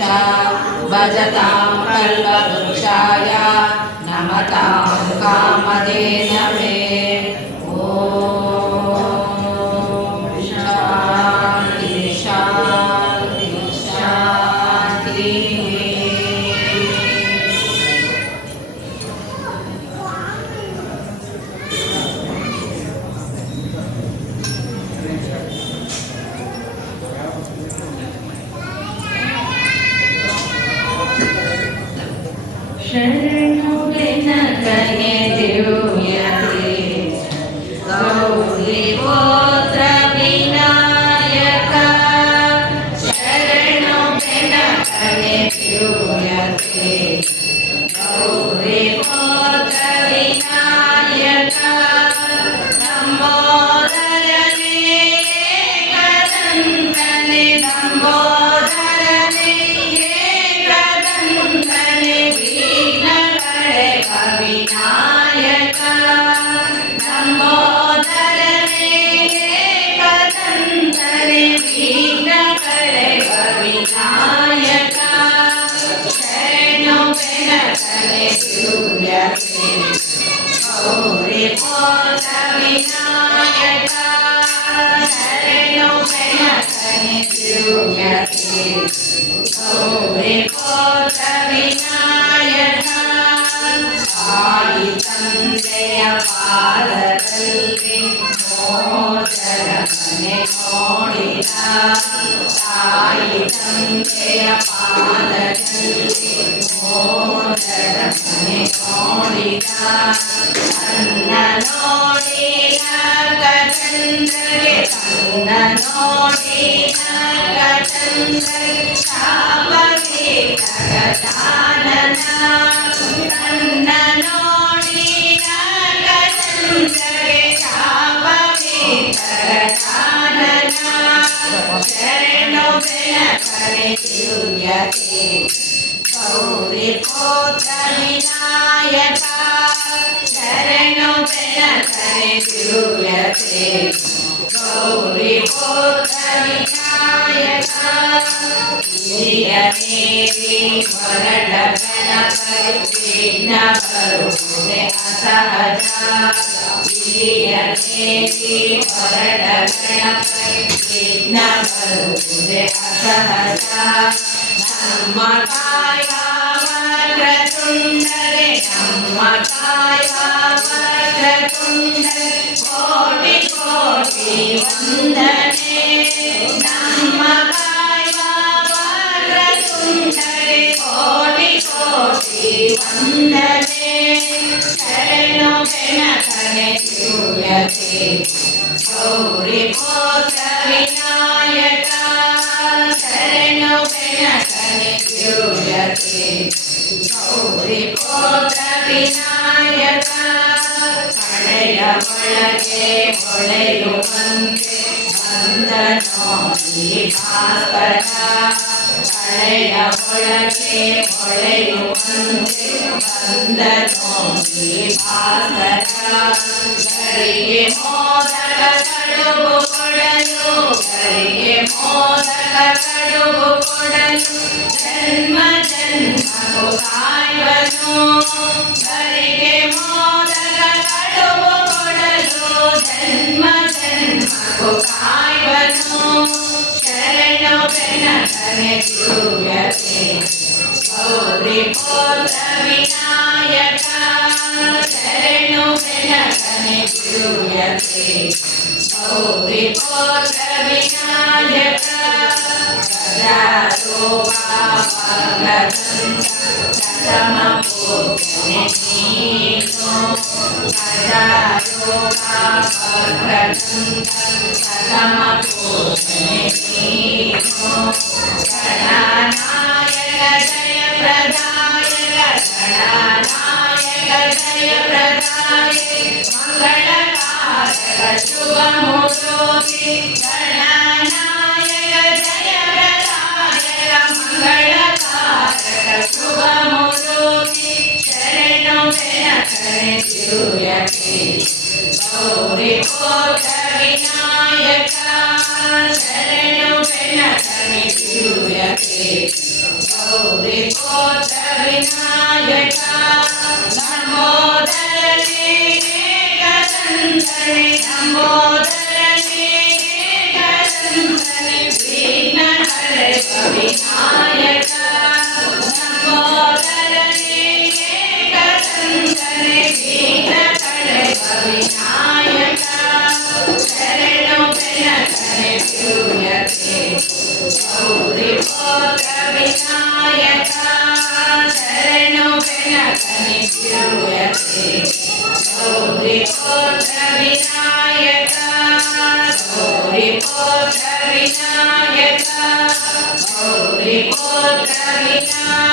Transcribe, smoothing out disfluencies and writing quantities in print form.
भजतां कल्पवृक्षाय नमतां कामधेनवे। ॐ शान्ति शान्ति शान्तिः। शरणु विनतये दिव्यते गौरीपुत्र विनायक। शरणु विनतये दिव्यते गौरीपुत्र विनायक। लंबोदरने एकदन्तने लंबोदरने एकदन्तने विनायक। लंबोदरने एकदन्तने विघ्नकळेव विनायक। शरणु विनतये दिव्यते गौरीपुत्र विनायक। शरणु विनतये दिव्यते गौरीपुत्र विनायक। ताಯಿ ತಂದೆಯ ಪಾದದಲ್ಲಿ ಮೋದರ ಮನೆ ನೋಡಿದ। ತಾಯಿ ತಂದೆಯ ಪಾದದಲ್ಲಿ ಮೋದರ ಮನೆ ನೋಡಿದ। ತನ್ನ ನೋಡಿದ ಕಚಂದ್ರಗೆ ತನ್ನ ನೋಡಿದ ಕಚಂದ್ರಗೆ ಶಾಪವೇ ಗಜಾನನ। ತನ್ನ ನೋಡಿದ ಕಚಂದ್ರಗೆ ಶಾಪವೇ ಗಜಾನನ। ಶರಣು ವಿನತये ದಿವ್ಯತೆ ಗೌರೀಪುತ್ರ ವಿನಾಯಕ। ಶರಣು ವಿನತये ದಿವ್ಯತೆ ಗೌರೀಪುತ್ರ ವಿನಾಯಕ। ಹಿರಿಯನೇರಿ ಹೊರಟ ಗಣಪತಿ ವಿಘ್ನ ಬರುವುದೇ ಅಸಹಜ। ಹಿರಿಯನೇರಿ ಹೊರಟ ಗಣಪತಿ ವಿಘ್ನ ಬರುವುದೇ ಅಸಹಜ। ನಮ್ಮ ಕಾಯ ವಕ್ರತುಂಡಗೆ ನಮ್ಮ ಕಾಯ ವಕ್ರತುಂಡಗೆ ಕೋಟಿ ಕೋಟಿ ವಂದನೆ। ನಮ್ಮ ಕಾಯ ವಕ್ರತುಂಡಗೆ ಕೋಟಿ ಕೋಟಿ ವಂದನೆ। ಶರಣು ವಿನತये ದಿವ್ಯತೆ ಗೌರೀಪುತ್ರ ವಿನಾಯಕ। ಶರಣು ವಿನತये ದಿವ್ಯತೆ ಗೌರೀಪುತ್ರ ವಿನಾಯಕ। ಹಳೆಯ ಒಳಗೆ ಹೊಳೆಯುವಂತೆ ಬಂದ ನೋಡಿ ಭಾಸ್ಕರ। ಹಳೆಯ ಒಳಗೆ ಹೊಳೆಯುವಂತೆ ಬಂದ ನೋಡಿ ಭಾಸ್ಕರ। ಗರಿಗೆ ಮೋದಕ ಕಡುಬು ಕೊಡಲು ಗರಿಗೆ ಮೋದಕ ಕಡುಬು ಕೊಡಲು ಜನ್ಮ ಜನ್ಮಕ್ಕೂ ಕಾಯುವನು। ಗರಿಗೆ ಮೋದಕ ಕಡುಬು ಕೊಡಲು ಜನ್ಮ ಜನ್ಮಕ್ಕೂ ಕಾಯುವನು। ಶರಣು ವಿನತये ದಿವ್ಯತೆ ಗೌರೀಪುತ್ರ ವಿನಾಯಕ। ಶರಣು ವಿನತये ದಿವ್ಯತೆ ಗೌರೀಪುತ್ರ ವಿನಾಯಕ। ಗಜಾರೂಪ ವಕ್ರತುಂಡ ಪ್ರಥಮ ಪೂಜನೆ ನೀನು। ಗಜಾರೂಪ ವಕ್ರತುಂಡ ಪ್ರಥಮ ಪೂಜನೆ ನೀನು। ಗಣನಾಯಕ ಜಯ ಪ್ರದಾಯಕ ಗಣನಾಯಕ ಜಯ ಪ್ರದಾಯಕ ಮಂಗಳಕಾರಕ ಶುಭ ಮುಹೂರ್ತಿ। ಗಣನಾಯಕ ಜಯ ಪ್ರದಾಯಕ ಮಂಗಳಕಾರಕ ಶುಭ ಮುಹೂರ್ತಿ। ಶರಣು ವಿನತये ದಿವ್ಯತೆ ಗೌರೀಪುತ್ರ ವಿನಾಯಕ। ಶರಣು ವಿನತये ದಿವ್ಯತೆ ಗೌರಿ ಪುತ್ರ ವಿನಾಯಕ ಲಂಬೋದರನೇ ಏಕದಂತನೇ ಲಂಬೋದರನೇ ಏಕದಂತನೇ ವಿಘ್ನ ಹರಕ ವಿನಾಯಕ ಲಂಬೋದರನೇ ಏಕದಂತನೇ ವಿಘ್ನ ಹರಕ ವಿನಾಯಕ ಶರಣು ಬೆನಕನೆ ಸೂರ್ಯತೆ ಗೌರಿ ಪುತ್ರ ವಿನಾಯಕ ಶರಣು ಬೆನಕನೆ ಸೂರ್ಯತೆ ಗೌರಿ ಪುತ್ರ ವಿನಾಯಕ ಗೌರಿ ಪುತ್ರ ವಿನಾಯಕ ಗೌರಿ ಪುತ್ರ ವಿನಾಯಕ